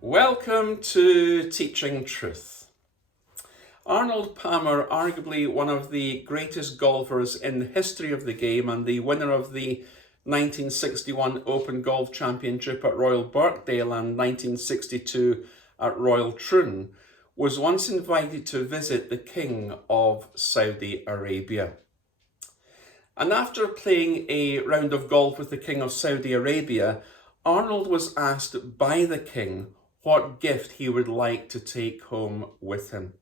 Welcome to Teaching Truth. Arnold Palmer, arguably one of the greatest golfers in the history of the game and the winner of the 1961 Open Golf Championship at Royal Birkdale and 1962 at Royal Troon, was once invited to visit the King of Saudi Arabia. And after playing a round of golf with the King of Saudi Arabia, Arnold was asked by the King what gift he would like to take home with him.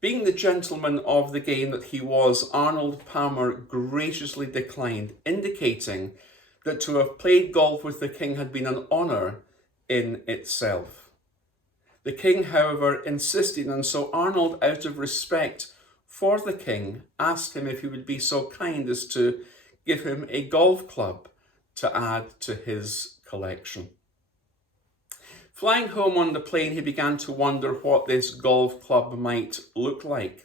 Being the gentleman of the game that he was, Arnold Palmer graciously declined, indicating that to have played golf with the King had been an honour in itself. The King, however, insisted, and so Arnold, out of respect for the King, asked him if he would be so kind as to give him a golf club to add to his collection. Flying home on the plane, he began to wonder what this golf club might look like.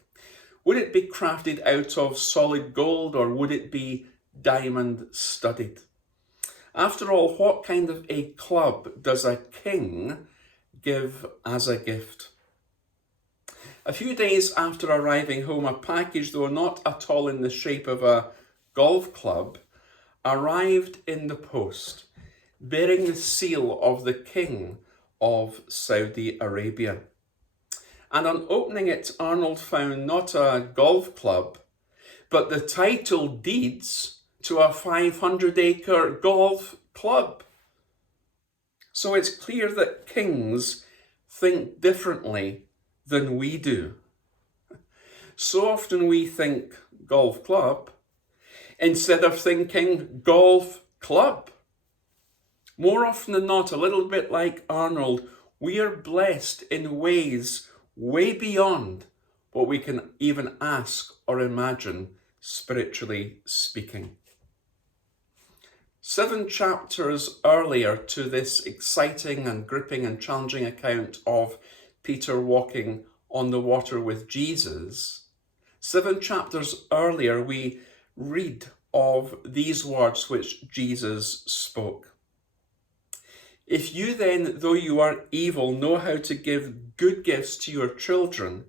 Would it be crafted out of solid gold, or would it be diamond studded? After all, what kind of a club does a king give as a gift? A few days after arriving home, a package, though not at all in the shape of a golf club, arrived in the post, bearing the seal of the King of Saudi Arabia. And on opening it, Arnold found not a golf club, but the title deeds to a 500-acre golf club. So it's clear that kings think differently than we do. So often we think golf club instead of thinking golf club. More often than not, a little bit like Arnold, we are blessed in ways way beyond what we can even ask or imagine, spiritually speaking. 7 chapters earlier to this exciting and gripping and challenging account of Peter walking on the water with Jesus, 7 chapters earlier we read of these words which Jesus spoke. If you then, though you are evil, know how to give good gifts to your children,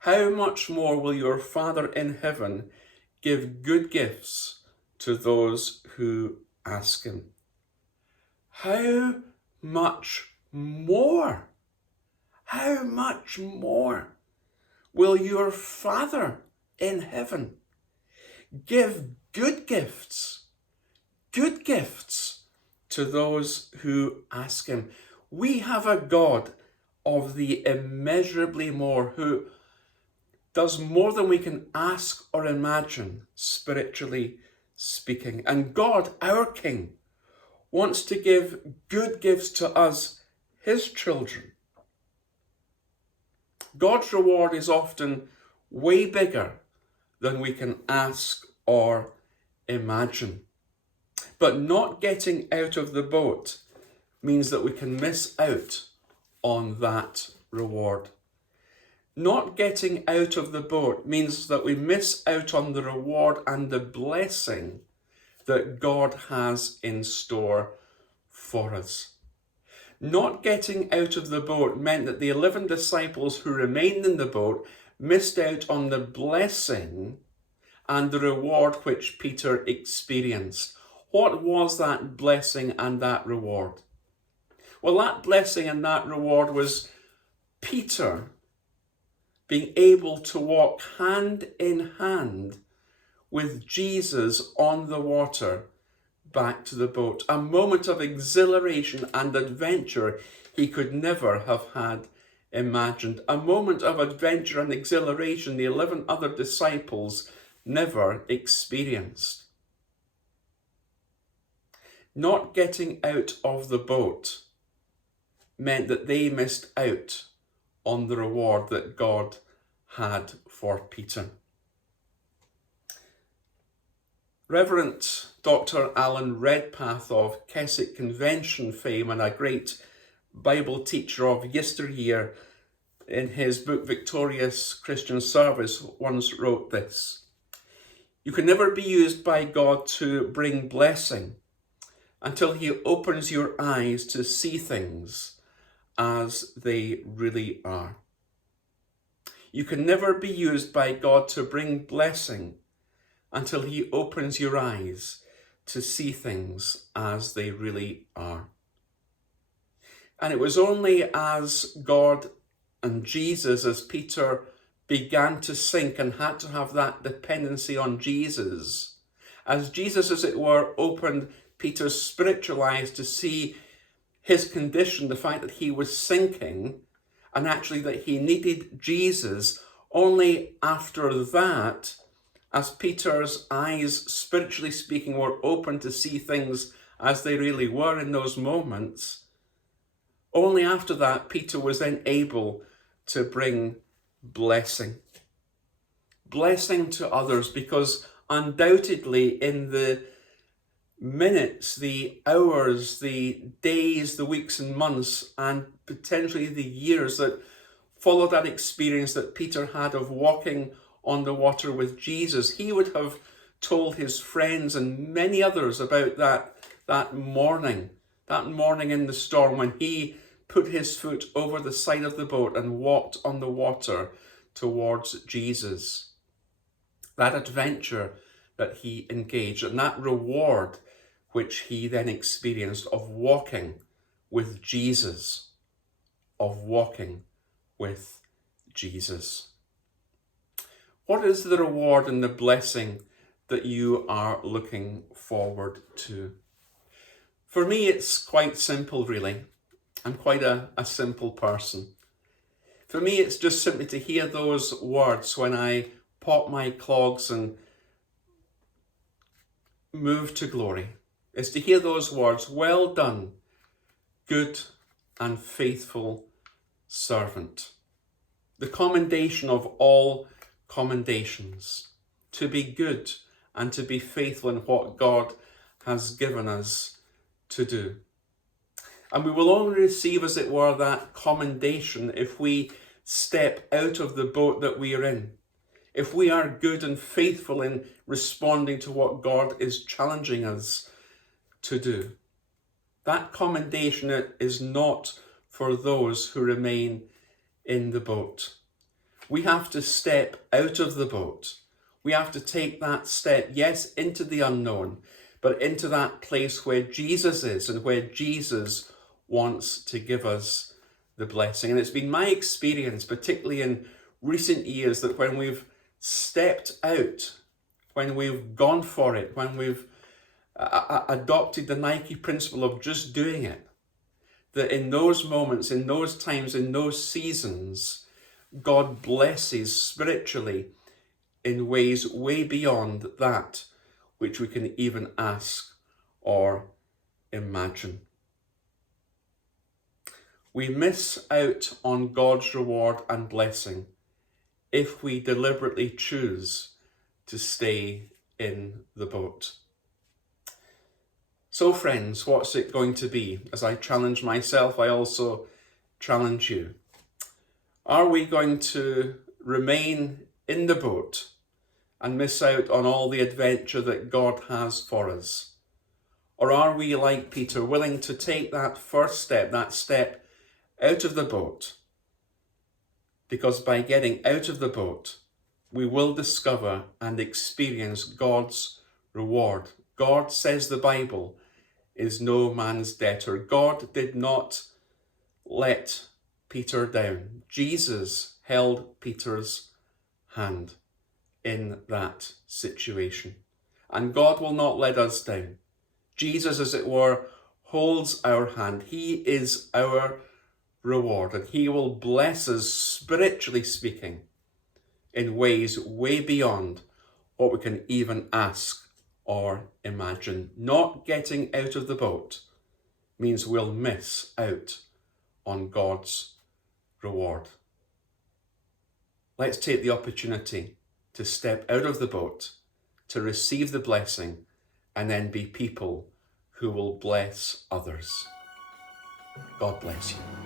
how much more will your Father in heaven give good gifts to those who ask him? How much more? How much more will your Father in heaven give good gifts to those who ask him? We have a God of the immeasurably more, who does more than we can ask or imagine, spiritually speaking. And God, our King, wants to give good gifts to us, his children. God's reward is often way bigger than we can ask or imagine. But not getting out of the boat means that we can miss out on that reward. Not getting out of the boat means that we miss out on the reward and the blessing that God has in store for us. Not getting out of the boat meant that the 11 disciples who remained in the boat missed out on the blessing and the reward which Peter experienced. What was that blessing and that reward? Well, that blessing and that reward was Peter being able to walk hand in hand with Jesus on the water back to the boat. A moment of exhilaration and adventure he could never have had imagined. A moment of adventure and exhilaration the 11 other disciples never experienced. Not getting out of the boat meant that they missed out on the reward that God had for Peter. Reverend Dr. Alan Redpath of Keswick Convention fame and a great Bible teacher of yesteryear, in his book Victorious Christian Service, once wrote this: "You can never be used by God to bring blessing until he opens your eyes to see things as they really are." You can never be used by God to bring blessing until he opens your eyes to see things as they really are. And it was only as God and Jesus, as Peter began to sink and had to have that dependency on Jesus, as Jesus, as it were, opened Peter's spiritual eyes to see his condition, the fact that he was sinking, and actually that he needed Jesus. Only after that, as Peter's eyes, spiritually speaking, were open to see things as they really were in those moments, only after that Peter was then able to bring blessing. Blessing to others, because undoubtedly in the minutes, the hours, the days, the weeks and months, and potentially the years that followed that experience that Peter had of walking on the water with Jesus, he would have told his friends and many others about that morning in the storm when he put his foot over the side of the boat and walked on the water towards Jesus. That adventure that he engaged, and that reward which he then experienced of walking with Jesus, What is the reward and the blessing that you are looking forward to? For me, it's quite simple, really. I'm quite a simple person. For me, it's just simply to hear those words when I pop my clogs and move to glory. It's to hear those words, "Well done, good and faithful servant." The commendation of all commendations, to be good and to be faithful in what God has given us to do. And we will only receive, as it were, that commendation if we step out of the boat that we are in. If we are good and faithful in responding to what God is challenging us to do. That commendation is not for those who remain in the boat. We have to step out of the boat. We have to take that step, yes, into the unknown, but into that place where Jesus is and where Jesus wants to give us the blessing. And it's been my experience, particularly in recent years, that when we've stepped out, when we've gone for it, when we've adopted the Nike principle of just doing it, that in those moments, in those times, in those seasons, God blesses spiritually in ways way beyond that which we can even ask or imagine. We miss out on God's reward and blessing if we deliberately choose to stay in the boat. So friends, what's it going to be? As I challenge myself, I also challenge you. Are we going to remain in the boat and miss out on all the adventure that God has for us? Or are we, like Peter, willing to take that first step, that step out of the boat? Because by getting out of the boat, we will discover and experience God's reward. God, says the Bible, is no man's debtor. God did not let Peter down. Jesus held Peter's hand in that situation. And God will not let us down. Jesus, as it were, holds our hand. He is our reward, and he will bless us, spiritually speaking, in ways way beyond what we can even ask or imagine. Not getting out of the boat means we'll miss out on God's reward. Let's take the opportunity to step out of the boat, to receive the blessing and then be people who will bless others. God bless you.